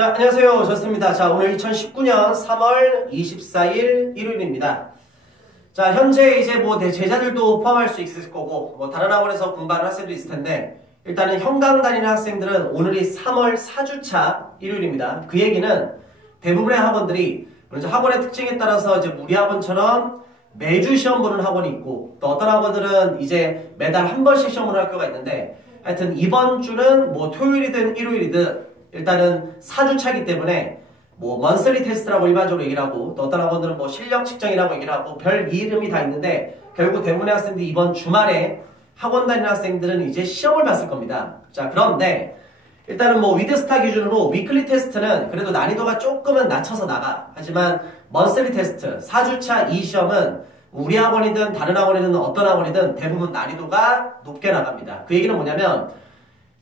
자, 안녕하세요. 좋습니다. 자, 오늘 2019년 3월 24일 일요일입니다. 자, 현재 이제 뭐 제자들도 포함할 수 있을 거고, 뭐 다른 학원에서 공부하는 학생도 있을 텐데, 일단은 현강 다니는 학생들은 오늘이 3월 4주차 일요일입니다. 그 얘기는 대부분의 학원들이 이제 학원의 특징에 따라서 이제 우리 학원처럼 매주 시험 보는 학원이 있고, 또 어떤 학원들은 이제 매달 한 번씩 시험 보는 학교가 있는데, 하여튼 이번 주는 뭐 토요일이든 일요일이든 일단은 4주차이기 때문에 뭐 먼슬리 테스트라고 일반적으로 얘기를 하고, 또 어떤 학원들은 뭐 실력 측정이라고 얘기를 하고 별 이름이 다 있는데, 결국 대부분의 학생들이 이번 주말에 학원 다니는 학생들은 이제 시험을 봤을 겁니다. 자, 그런데 일단은 뭐 위드스타 기준으로 위클리 테스트는 그래도 난이도가 조금은 낮춰서 나가. 하지만 먼슬리 테스트 4주차 이 시험은 우리 학원이든 다른 학원이든 어떤 학원이든 대부분 난이도가 높게 나갑니다. 그 얘기는 뭐냐면,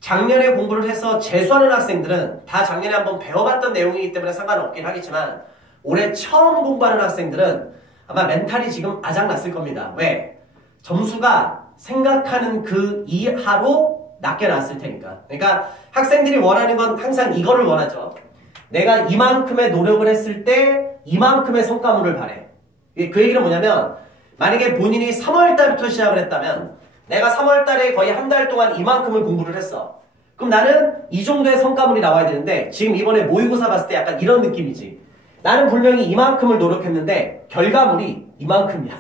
작년에 공부를 해서 재수하는 학생들은 다 작년에 한번 배워봤던 내용이기 때문에 상관없긴 하겠지만, 올해 처음 공부하는 학생들은 아마 멘탈이 지금 아작났을 겁니다. 왜? 점수가 생각하는 그 이하로 낮게 나왔을 테니까. 그러니까 학생들이 원하는 건 항상 이거를 원하죠. 내가 이만큼의 노력을 했을 때 이만큼의 성과물을 바래. 그 얘기는 뭐냐면, 만약에 본인이 3월달부터 시작을 했다면, 내가 3월달에 거의 한 달 동안 이만큼을 공부를 했어. 그럼 나는 이 정도의 성과물이 나와야 되는데, 지금 이번에 모의고사 봤을 때 약간 이런 느낌이지. 나는 분명히 이만큼을 노력했는데 결과물이 이만큼이야.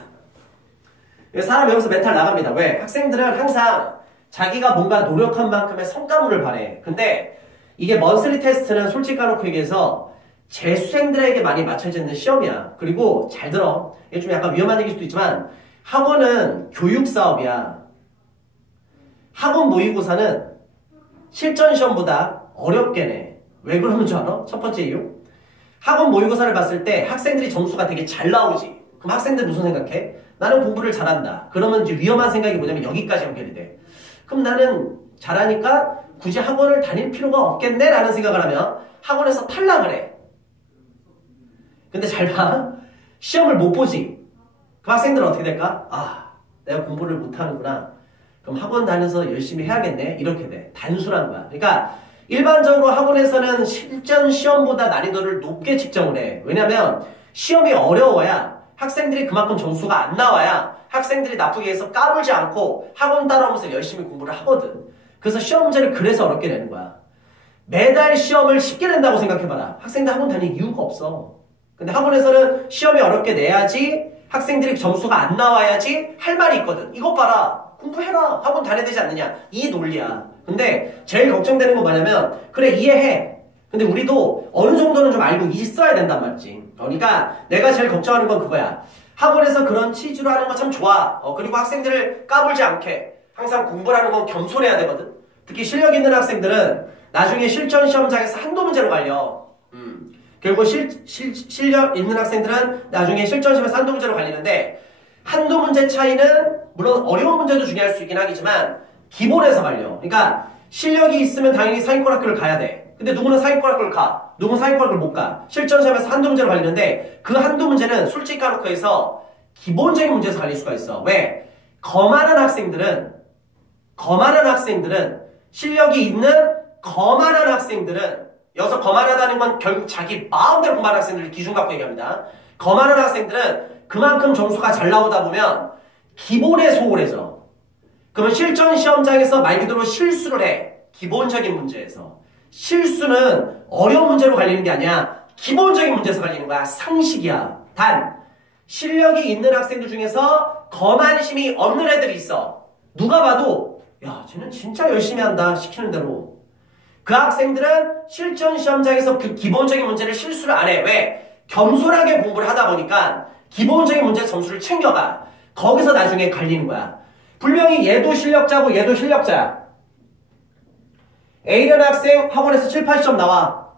사람 여기서 멘탈 나갑니다. 왜? 학생들은 항상 자기가 뭔가 노력한 만큼의 성과물을 바래. 근데 이게 먼슬리 테스트는 솔직히 까놓고 얘기해서 재수생들에게 많이 맞춰져 있는 시험이야. 그리고 잘 들어. 이게 좀 약간 위험한 얘기일 수도 있지만, 학원은 교육사업이야. 학원 모의고사는 실전 시험보다 어렵게 내. 왜 그러는 줄 알아? 첫 번째 이유. 학원 모의고사를 봤을 때 학생들이 점수가 되게 잘 나오지. 그럼 학생들 무슨 생각해? 나는 공부를 잘한다. 그러면 이제 위험한 생각이 뭐냐면 여기까지 연결이 돼. 그럼 나는 잘하니까 굳이 학원을 다닐 필요가 없겠네? 라는 생각을 하면 학원에서 탈락을 해. 근데 잘 봐. 시험을 못 보지. 그 학생들은 어떻게 될까? 아, 내가 공부를 못하는구나. 그럼 학원 다녀서 열심히 해야겠네. 이렇게 돼. 단순한 거야. 그러니까 일반적으로 학원에서는 실전 시험보다 난이도를 높게 측정을 해. 왜냐면 시험이 어려워야 학생들이 그만큼 점수가 안 나와야 학생들이 나쁘게 해서 까불지 않고 학원 따라오면서 열심히 공부를 하거든. 그래서 시험 문제를 그래서 어렵게 내는 거야. 매달 시험을 쉽게 낸다고 생각해봐라. 학생들 학원 다닐 이유가 없어. 근데 학원에서는 시험이 어렵게 내야지, 학생들이 점수가 안 나와야지 할 말이 있거든. 이것 봐라. 공부해라. 학원 다녀야 되지 않느냐. 이 논리야. 근데 제일 걱정되는 건 뭐냐면, 그래 이해해. 근데 우리도 어느 정도는 좀 알고 있어야 된단 말이지. 그러니까 내가 제일 걱정하는 건 그거야. 학원에서 그런 취지로 하는 거 참 좋아. 그리고 학생들을 까불지 않게 항상 공부를 하는 건 겸손해야 되거든. 특히 실력 있는 학생들은 나중에 실전 시험장에서 한두 문제로 갈려. 결국 실력 있는 학생들은 나중에 실전 시험에서 한두 문제로 갈리는데, 한두 문제 차이는 물론 어려운 문제도 중요할 수 있긴 하겠지만 기본에서 갈려. 그러니까 실력이 있으면 당연히 상위권 학교를 가야 돼. 근데 누구는 상위권 학교를 가, 누구는 상위권 학교를 못 가. 실전 시험에서 한두 문제로 갈리는데 그 한두 문제는 솔직히 까놓고 해서 기본적인 문제에서 갈릴 수가 있어. 왜? 거만한 학생들은 실력이 있는 거만한 학생들은, 여기서 거만하다는 건 결국 자기 마음대로 공부하는 학생들을 기준 갖고 얘기합니다. 거만한 학생들은 그만큼 점수가 잘 나오다 보면 기본에 소홀해져. 그러면 실전 시험장에서 말 그대로 실수를 해. 기본적인 문제에서. 실수는 어려운 문제로 갈리는 게 아니야. 기본적인 문제에서 갈리는 거야. 상식이야. 단, 실력이 있는 학생들 중에서 거만심이 없는 애들이 있어. 누가 봐도 야, 쟤는 진짜 열심히 한다. 시키는 대로. 그 학생들은 실전 시험장에서 그 기본적인 문제를 실수를 안 해. 왜? 겸손하게 공부를 하다 보니까 기본적인 문제 점수를 챙겨가. 거기서 나중에 갈리는 거야. 분명히 얘도 실력자고 얘도 실력자야. A라는 학생 학원에서 7, 80점 나와.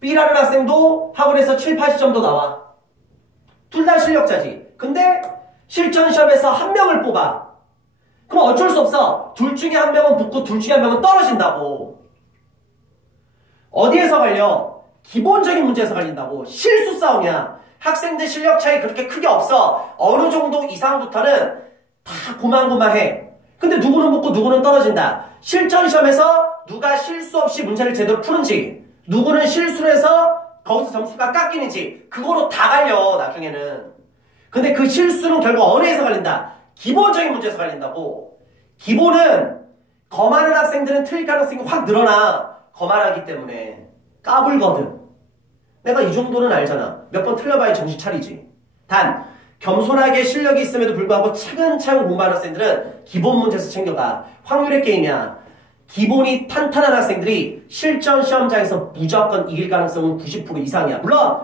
B라는 학생도 학원에서 7, 80점도 나와. 둘 다 실력자지. 근데 실전 시험에서 한 명을 뽑아. 그럼 어쩔 수 없어. 둘 중에 한 명은 붙고 둘 중에 한 명은 떨어진다고. 어디에서 갈려? 기본적인 문제에서 갈린다고. 실수 싸움이야. 학생들 실력 차이 그렇게 크게 없어. 어느 정도 이상부터는 다 고만고만해. 근데 누구는 붙고 누구는 떨어진다. 실전 시험에서 누가 실수 없이 문제를 제대로 푸는지, 누구는 실수를 해서 거기서 점수가 깎이는지 그거로 다 갈려 나중에는. 근데 그 실수는 결국 어디에서 갈린다? 기본적인 문제에서 갈린다고. 기본은 거만한 학생들은 틀릴 가능성이 확 늘어나. 거만하기 때문에 까불거든. 내가 이 정도는 알잖아. 몇 번 틀려봐야 정신 차리지. 단 겸손하게 실력이 있음에도 불구하고 차근차근 공부하는 학생들은 기본 문제에서 챙겨가. 확률의 게임이야. 기본이 탄탄한 학생들이 실전 시험장에서 무조건 이길 가능성은 90% 이상이야. 물론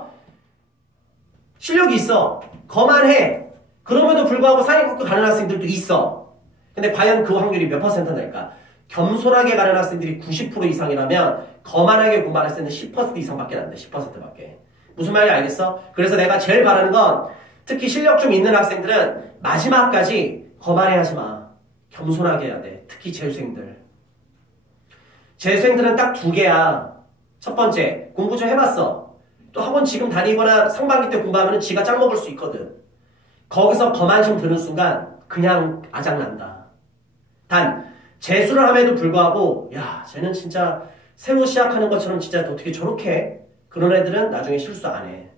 실력이 있어. 거만해. 그럼에도 불구하고 상위권급 가는 학생들도 있어. 근데 과연 그 확률이 몇 퍼센트 될까? 겸손하게 가는 학생들이 90% 이상이라면 거만하게 공부하는 학생들은 10% 이상밖에 안 돼. 10%밖에. 무슨 말인지 알겠어? 그래서 내가 제일 바라는 건 특히 실력 좀 있는 학생들은 마지막까지 거만해하지 마. 겸손하게 해야 돼. 특히 재수생들. 재수생들은 딱 두 개야. 첫 번째, 공부 좀 해봤어. 또 학원 지금 다니거나 상반기 때 공부하면 지가 짱 먹을 수 있거든. 거기서 거만심 드는 순간 그냥 아작난다. 단 재수를 함에도 불구하고 야 쟤는 진짜 새로 시작하는 것처럼 진짜 어떻게 저렇게 해? 그런 애들은 나중에 실수 안 해.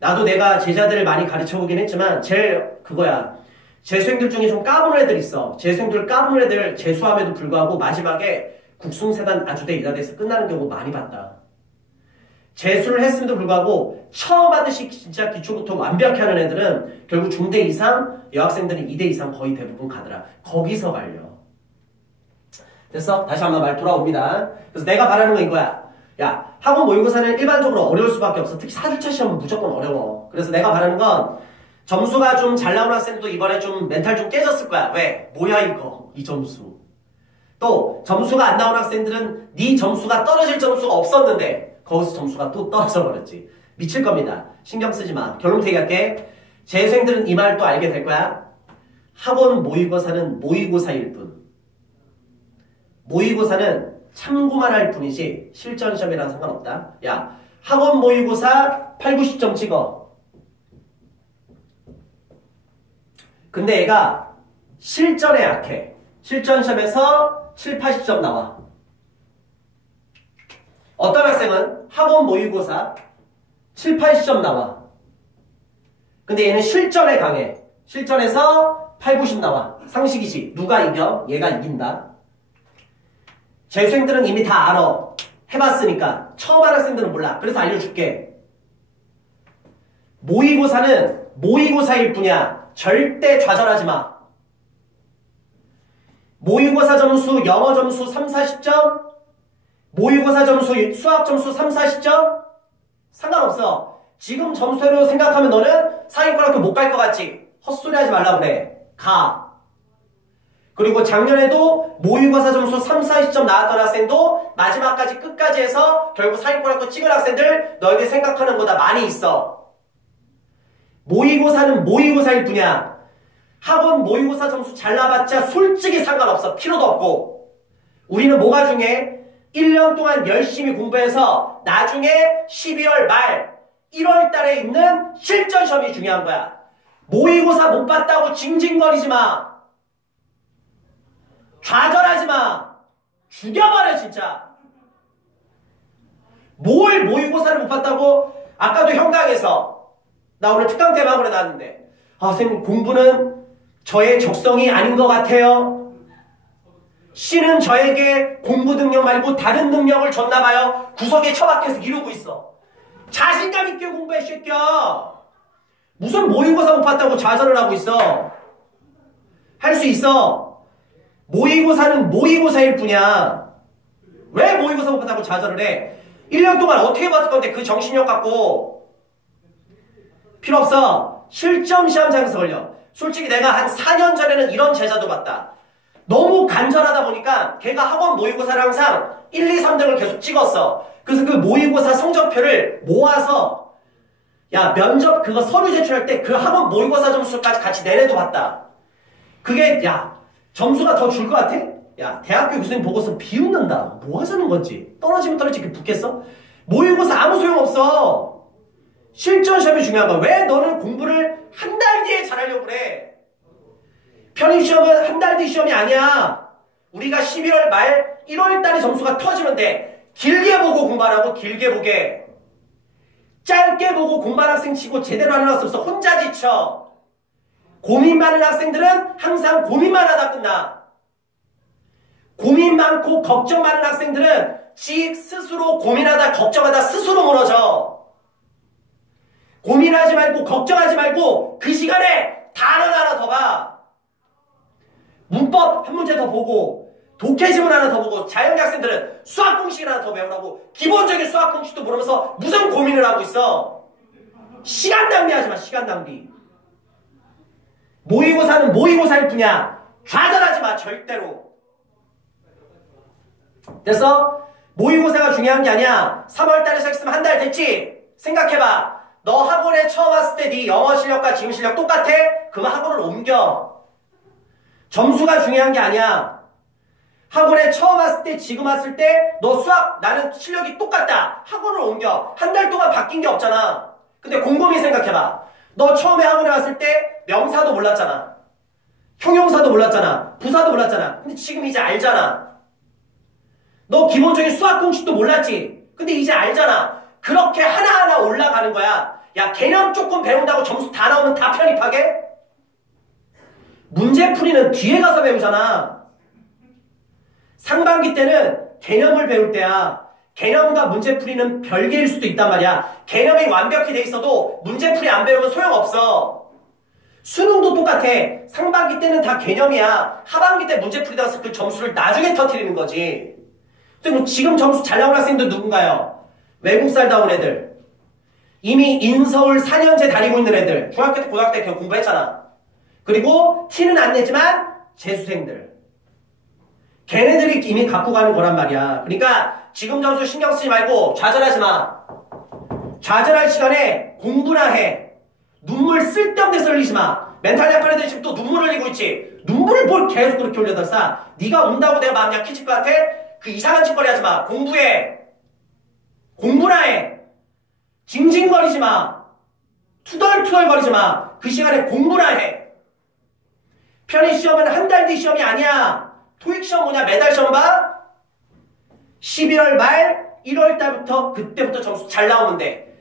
나도 내가 제자들을 많이 가르쳐보긴 했지만 제일 그거야. 재수생들 중에 좀 까부는 애들 있어. 재수생들 까부는 애들 재수함에도 불구하고 마지막에 국승세단 아주대 이다대에서 끝나는 경우 많이 봤다. 재수를 했음에도 불구하고 처음 하듯이 진짜 기초부터 완벽히 하는 애들은 결국 중대 이상, 여학생들은 2대 이상 거의 대부분 가더라. 거기서 갈려. 됐어? 다시 한번 말 돌아옵니다. 그래서 내가 바라는 건 이거야. 야, 학원 모의고사는 일반적으로 어려울 수밖에 없어. 특히 4주차 시험은 무조건 어려워. 그래서 내가 바라는 건 점수가 좀 잘 나오는 학생도 이번에 좀 멘탈 좀 깨졌을 거야. 왜? 뭐야 이거? 이 점수. 또 점수가 안 나오는 학생들은 네 점수가 떨어질 점수가 없었는데 거기서 점수가 또 떨어져 버렸지. 미칠 겁니다. 신경 쓰지 마. 결론부터 얘기할게. 재수생들은 이 말 또 알게 될 거야. 학원 모의고사는 모의고사일 뿐. 모의고사는 참고만 할 뿐이지 실전 시험이랑 상관없다. 야, 학원 모의고사 8, 90점 찍어. 근데 얘가 실전에 약해. 실전 시험에서 7, 80점 나와. 어떤 학생은 학원 모의고사 7, 80점 나와. 근데 얘는 실전에 강해. 실전에서 8, 90 나와. 상식이지. 누가 이겨? 얘가 이긴다. 재수생들은 이미 다 알아. 해봤으니까. 처음 하는 학생들은 몰라. 그래서 알려줄게. 모의고사는 모의고사일 뿐이야. 절대 좌절하지 마. 모의고사 점수, 영어 점수 3, 40점, 모의고사 점수, 수학 점수 3, 40점 상관없어. 지금 점수로 생각하면 너는 상위권 학교 못 갈 것 같지? 헛소리 하지 말라고 그래. 가. 그리고 작년에도 모의고사 점수 3, 40점 나왔던 학생도 마지막까지 끝까지 해서 결국 상위권 학교 찍은 학생들 너희들 생각하는 것보다 많이 있어. 모의고사는 모의고사일 뿐이야. 학원 모의고사 점수 잘 나봤자 솔직히 상관없어. 필요도 없고. 우리는 뭐가 중요해? 1년 동안 열심히 공부해서 나중에 12월 말 1월 달에 있는 실전 시험이 중요한 거야. 모의고사 못 봤다고 징징거리지 마. 좌절하지 마. 죽여버려 진짜. 뭘 모의고사를 못 봤다고? 아까도 현강에서 나 오늘 특강 대박으로 나왔는데 선생님 공부는 저의 적성이 아닌 것 같아요. 씨는 저에게 공부 능력 말고 다른 능력을 줬나봐요. 구석에 처박혀서 이러고 있어. 자신감 있게 공부해 새끼야. 무슨 모의고사 못 봤다고 좌절을 하고 있어. 할 수 있어. 모의고사는 모의고사일 뿐이야. 왜 모의고사 못 봤다고 좌절을 해? 1년 동안 어떻게 봤을 건데 그 정신력 갖고. 필요 없어. 실전 시험장에서 걸려. 솔직히 내가 한 4년 전에는 이런 제자도 봤다. 너무 간절하다 보니까 걔가 학원 모의고사를 항상 1, 2, 3등을 계속 찍었어. 그래서 그 모의고사 성적표를 모아서 야 면접 그거 서류 제출할 때 그 학원 모의고사 점수까지 같이 내내도 봤다. 그게 야 점수가 더 줄 것 같아? 야 대학교 교수님 보고서 비웃는다. 뭐 하자는 건지. 떨어지면 떨어지게 붙겠어? 모의고사 아무 소용없어. 실전 시험이 중요한 거야. 왜 너는 공부를 한 달 뒤에 잘하려고 그래? 편입시험은 한 달 뒤 시험이 아니야. 우리가 12월 말 1월 달에 점수가 터지면 돼. 길게 보고 공부하라고. 길게 보게. 짧게 보고 공부하는 학생 치고 제대로 하는 학생 없어. 혼자 지쳐. 고민 많은 학생들은 항상 고민만 하다 끝나. 고민 많고 걱정 많은 학생들은 지 스스로 고민하다 걱정하다 스스로 무너져. 고민하지 말고 걱정하지 말고 그 시간에 단어 하나 더 봐. 문법 한 문제 더 보고 독해지문 하나 더 보고 자연계 학생들은 수학 공식 하나 더 배우라고. 기본적인 수학 공식도 모르면서 무슨 고민을 하고 있어. 시간 낭비하지 마. 시간 낭비. 모의고사는 모의고사일 뿐이야. 좌절하지 마. 절대로. 그래서 모의고사가 중요한 게 아니야. 3월달에 시작했으면 한 달 됐지? 생각해봐. 너 학원에 처음 왔을 때 네 영어 실력과 지금 실력 똑같아? 그러면 학원을 옮겨. 점수가 중요한 게 아니야. 학원에 처음 왔을 때 지금 왔을 때 너 수학 나는 실력이 똑같다. 학원을 옮겨. 한 달 동안 바뀐 게 없잖아. 근데 곰곰이 생각해봐. 너 처음에 학원에 왔을 때 명사도 몰랐잖아. 형용사도 몰랐잖아. 부사도 몰랐잖아. 근데 지금 이제 알잖아. 너 기본적인 수학 공식도 몰랐지. 근데 이제 알잖아. 그렇게 하나하나 올라가는 거야. 야, 개념 조금 배운다고 점수 다 나오면 다 편입하게? 문제풀이는 뒤에 가서 배우잖아. 상반기 때는 개념을 배울 때야. 개념과 문제풀이는 별개일 수도 있단 말이야. 개념이 완벽히 돼 있어도 문제풀이 안 배우면 소용없어. 수능도 똑같아. 상반기 때는 다 개념이야. 하반기 때 문제풀이 나와서 그 점수를 나중에 터뜨리는 거지. 그럼 지금 점수 잘 나온 학생들 누군가요? 외국 살다 온 애들. 이미 인서울 4년제 다니고 있는 애들. 중학교 때 고등학교 때 그냥 공부했잖아. 그리고 티는 안 내지만 재수생들. 걔네들이 이미 갖고 가는 거란 말이야. 그러니까 지금 점수 신경 쓰지 말고 좌절하지 마. 좌절할 시간에 공부나 해. 눈물 쓸데없는 데서 흘리지 마. 멘탈 약한 애들 지금 또 눈물 흘리고 있지. 눈물을 뭘 계속 그렇게 흘려다 싸. 네가 운다고 내가 마음 약해질 것 같아? 그 이상한 짓거리 하지 마. 공부해. 공부나 해. 징징거리지 마. 투덜투덜거리지 마. 그 시간에 공부나 해. 편입시험은 한 달 뒤 시험이 아니야. 토익시험 뭐냐? 매달 시험 봐? 11월 말 1월 달부터 그때부터 점수 잘 나오면 돼.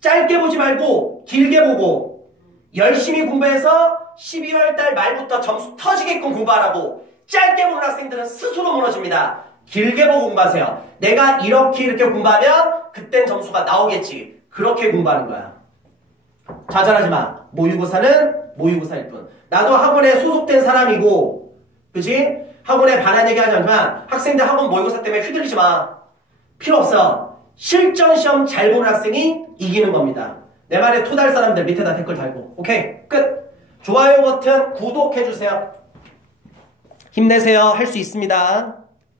짧게 보지 말고 길게 보고 열심히 공부해서 12월 달 말부터 점수 터지게끔 공부하라고. 짧게 보는 학생들은 스스로 무너집니다. 길게 보고 공부하세요. 내가 이렇게 공부하면 그땐 점수가 나오겠지. 그렇게 공부하는 거야. 좌절하지 마. 모의고사는 모의고사일 뿐. 나도 학원에 소속된 사람이고, 그치? 학원에 반한 얘기 하지 않지만 학생들 학원 모의고사 때문에 휘둘리지 마. 필요 없어. 실전시험 잘 보는 학생이 이기는 겁니다. 내 말에 토달 사람들 밑에다 댓글 달고. 오케이, 끝. 좋아요 버튼 구독해주세요. 힘내세요. 할 수 있습니다.